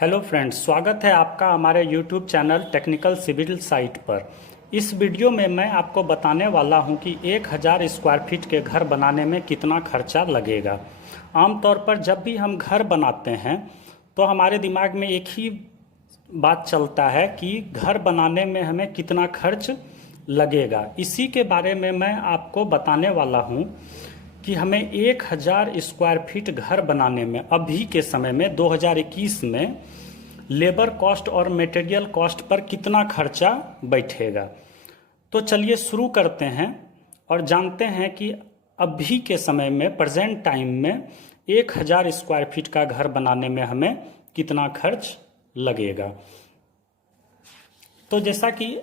Hello friends, स्वागत है आपका हमारे YouTube channel technical civil site पर। इस वीडियो में मैं आपको बताने वाला हूं कि 1000 स्क्वायर फीट के घर बनाने में कितना खर्चा लगेगा। आमतौर पर जब भी हम घर बनाते हैं तो हमारे दिमाग में एक ही बात चलता है कि घर बनाने में हमें कितना खर्च लगेगा। इसी के बारे में मैं आपको बताने वाला हूं कि हमें 1000 स्क्वायर फीट घर बनाने में अभी के समय में 2021 में लेबर कॉस्ट और मटेरियल कॉस्ट पर कितना खर्चा बैठेगा। तो चलिए शुरू करते हैं और जानते हैं कि अभी के समय में प्रेजेंट टाइम में 1000 स्क्वायर फीट का घर बनाने में हमें कितना खर्च लगेगा। तो जैसा कि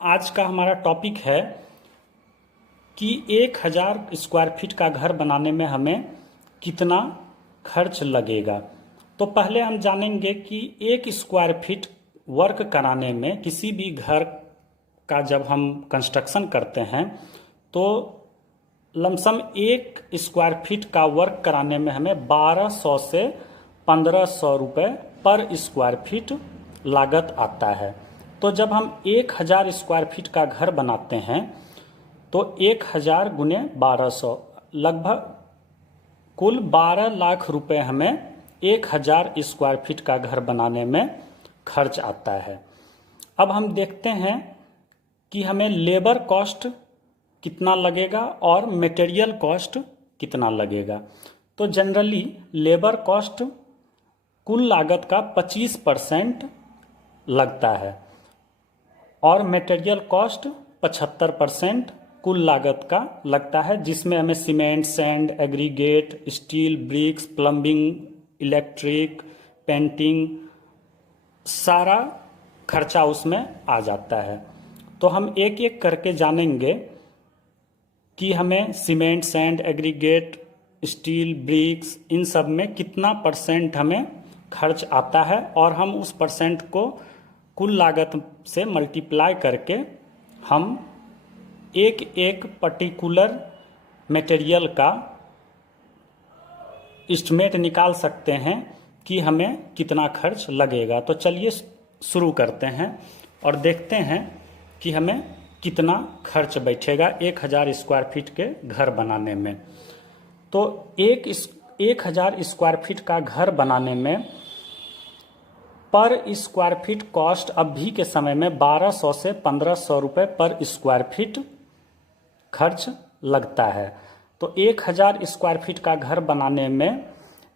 आज का हमारा टॉपिक है कि 1000 स्क्वायर फीट का घर बनाने में हमें कितना खर्च लगेगा। तो पहले हम जानेंगे कि 1 स्क्वायर फीट वर्क कराने में, किसी भी घर का जब हम कंस्ट्रक्शन करते हैं तो लमसम 1 स्क्वायर फीट का वर्क कराने में हमें 1200 से 1500 रुपये पर स्क्वायर फीट लागत आता है। तो जब हम 1000 स्क्वायर फीट का घर बनाते हैं तो 1000 गुने 1200 लगभग कुल 12 लाख रुपए हमें 1000 स्क्वायर फीट का घर बनाने में खर्च आता है। अब हम देखते हैं कि हमें लेबर कॉस्ट कितना लगेगा और मटेरियल कॉस्ट कितना लगेगा। तो जनरली लेबर कॉस्ट कुल लागत का 25% लगता है और मटेरियल कॉस्ट 75% कुल लागत का लगता है, जिसमें हमें cement, sand, aggregate, steel, bricks, plumbing, electric, painting, सारा खर्चा उसमें आ जाता है। तो हम एक एक करके जानेंगे कि हमें cement, sand, aggregate, steel, bricks, इन सब में कितना परसेंट हमें खर्च आता है और हम उस परसेंट को कुल लागत से मल्टीप्लाई करके हम एक एक पर्टिकुलर मटेरियल का एस्टिमेट निकाल सकते हैं कि हमें कितना खर्च लगेगा। तो चलिए शुरू करते हैं और देखते हैं कि हमें कितना खर्च बैठेगा 1000 स्क्वायर फीट के घर बनाने में। तो 1000 स्क्वायर फीट का घर बनाने में पर स्क्वायर फीट कॉस्ट अभी के समय में 1200 से 1500 रुपये पर स्क्वायर फीट खर्च लगता है। तो 1000 स्क्वायर फीट का घर बनाने में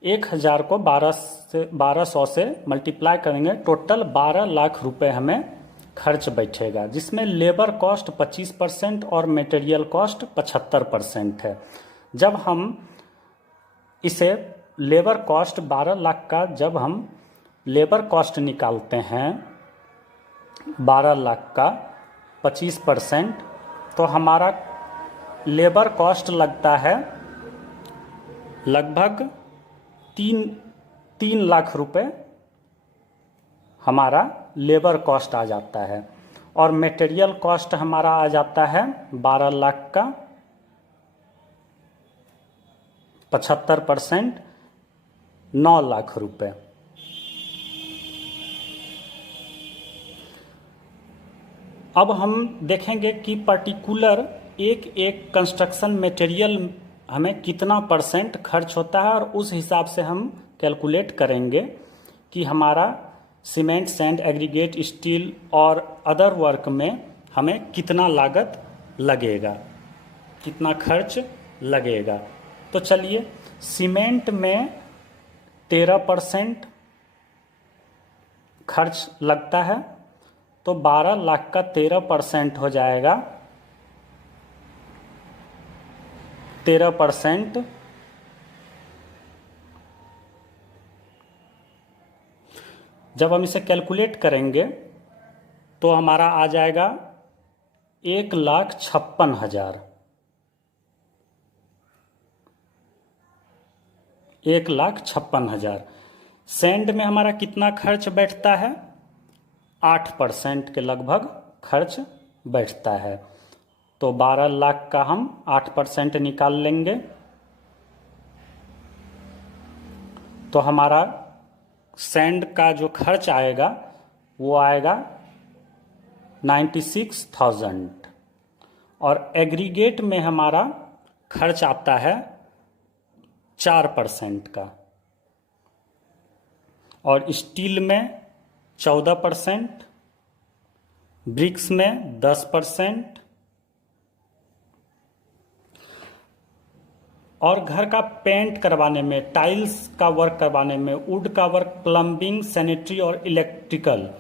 1000 को 1200 से मल्टीप्लाई करेंगे, टोटल 12 लाख रुपए हमें खर्च बैठेगा, जिसमें लेबर कॉस्ट 25% और मटेरियल कॉस्ट 75% है। जब हम इसे लेबर कॉस्ट 12 लाख का जब हम लेबर कॉस्ट निकालते हैं 12 लाख का 25%, तो हमारा लेबर कॉस्ट लगता है लगभग 3 लाख रुपए हमारा लेबर कॉस्ट आ जाता है और मटेरियल कॉस्ट हमारा आ जाता है 12 लाख का 75% 9 लाख रुपए। अब हम देखेंगे कि पर्टिकुलर एक एक कंस्ट्रक्शन मटेरियल हमें कितना परसेंट खर्च होता है और उस हिसाब से हम कैलकुलेट करेंगे कि हमारा सीमेंट, सैंड, एग्रीगेट, स्टील और अदर वर्क में हमें कितना लागत लगेगा, कितना खर्च लगेगा। तो चलिए, सीमेंट में 13% खर्च लगता है, तो 12 लाख का 13% हो जाएगा 13%। जब हम इसे कैलकुलेट करेंगे तो हमारा आ जाएगा 1,56,000। 1,56,000। सैंड में हमारा कितना खर्च बैठता है? 8% के लगभग खर्च बैठता है। तो 12 लाख का हम 8% निकाल लेंगे तो हमारा सैंड का जो खर्च आएगा वो आएगा 96,000 और एग्रीगेट में हमारा खर्च आता है 4% का और स्टील में 14%, ब्रिक्स में 10% और घर का पेंट करवाने में, टाइल्स का वर्क करवाने में, वुड का वर्क, प्लम्बिंग, सैनिटरी और इलेक्ट्रिकल,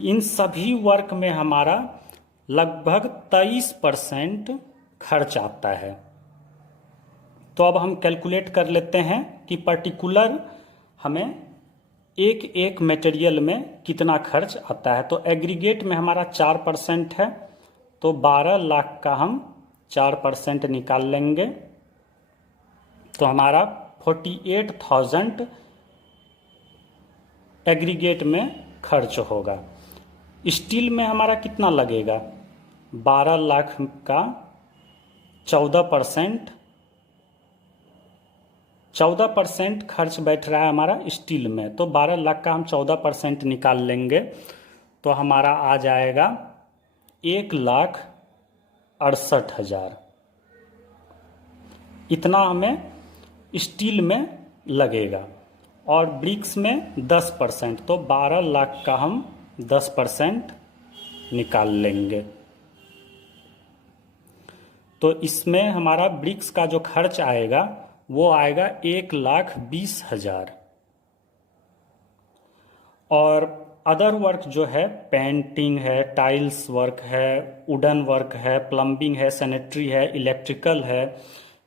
इन सभी वर्क में हमारा लगभग 23% खर्च आता है। तो अब हम कैलकुलेट कर लेते हैं कि पर्टिकुलर हमें एक एक मटेरियल में कितना खर्च आता है। तो एग्रीगेट में हमारा 4% है, तो 12 लाख का हम 4% निकाल लेंगे, तो हमारा 48,000 एग्रीगेट में खर्च होगा। स्टील में हमारा कितना लगेगा? 12 लाख का 14% खर्च बैठ रहा है हमारा स्टील में, तो 12 लाख का हम 14% निकाल लेंगे, तो हमारा आ जाएगा 1,68,000। इतना हमें स्टील में लगेगा और ब्रिक्स में 10%, तो 12 लाख का हम 10% निकाल लेंगे। तो इसमें हमारा ब्रिक्स का जो खर्च आएगा वो आएगा 1,20,000 और अदर वर्क जो है, पेंटिंग है, टाइल्स वर्क है, वुडन वर्क है, प्लम्बिंग है, सैनिटरी है, इलेक्ट्रिकल है,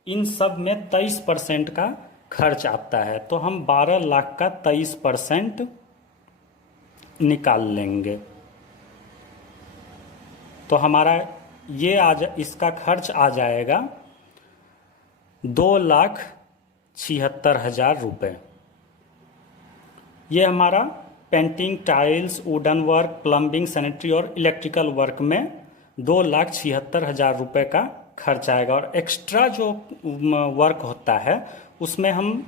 इन सब में 23% का खर्च आता है, तो हम 12 लाख का 23% निकाल लेंगे। तो हमारा ये इसका खर्च आ जाएगा 2,76,000 रुपये। ये हमारा painting, tiles, wooden work, plumbing, sanitary और इलेक्ट्रिकल वर्क में 2,76,000 रुपये का खर्च आएगा। और एक्स्ट्रा जो वर्क होता है उसमें हम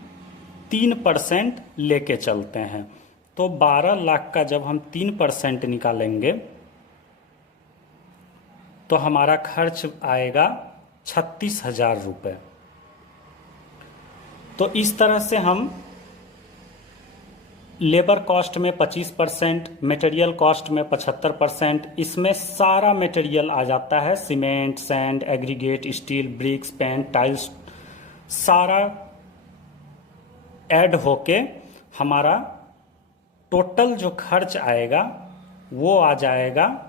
3% लेके चलते हैं, तो 12 लाख का जब हम 3% निकालेंगे तो हमारा खर्च आएगा 36,000 रुपये। तो इस तरह से हम लेबर कॉस्ट में 25%, मटेरियल कॉस्ट में 75%, इसमें सारा मटेरियल आ जाता है, cement, sand, aggregate, steel, bricks, paint, tiles, सारा ऐड होके हमारा टोटल जो खर्च आएगा वो आ जाएगा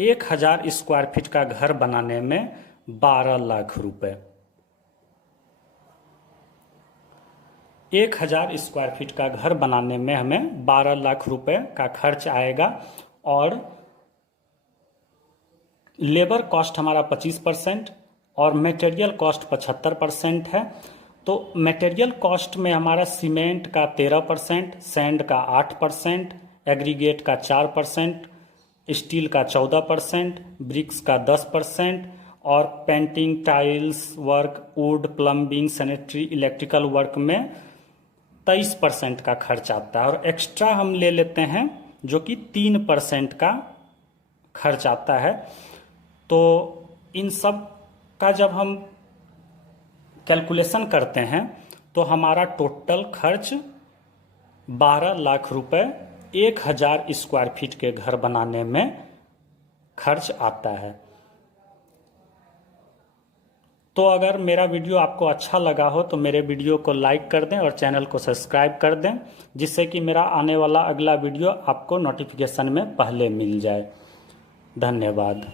1,000 स्क्वायर फीट का घर बनाने में 12 लाख रुपए। 1,000 स्क्वायर फीट का घर बनाने में हमें 12 लाख रुपए का खर्च आएगा और लेबर कॉस्ट हमारा 25% और मटेरियल कॉस्ट 75% है। तो मटेरियल कॉस्ट में हमारा सीमेंट का 13%, सैंड का 8%, एग्रीगेट का 4%, स्टील का 14%, ब्रिक्स का 10% और painting, tiles work, would, plumbing, sanitary, electrical work में 23% का खर्च आता है। और एक्स्ट्रा हम ले लेते हैं जो कि 3% का खर्च आता है। तो इन सब का जब हम कैलकुलेशन करते हैं तो हमारा टोटल खर्च 12 लाख रुपए 1,000 स्क्वायर फीट के घर बनाने में खर्च आता है। तो अगर मेरा वीडियो आपको अच्छा लगा हो तो मेरे वीडियो को लाइक कर दें और चैनल को सब्सक्राइब कर दें, जिससे कि मेरा आने वाला अगला वीडियो आपको नोटिफिकेशन में पहले मिल जाए। धन्यवाद।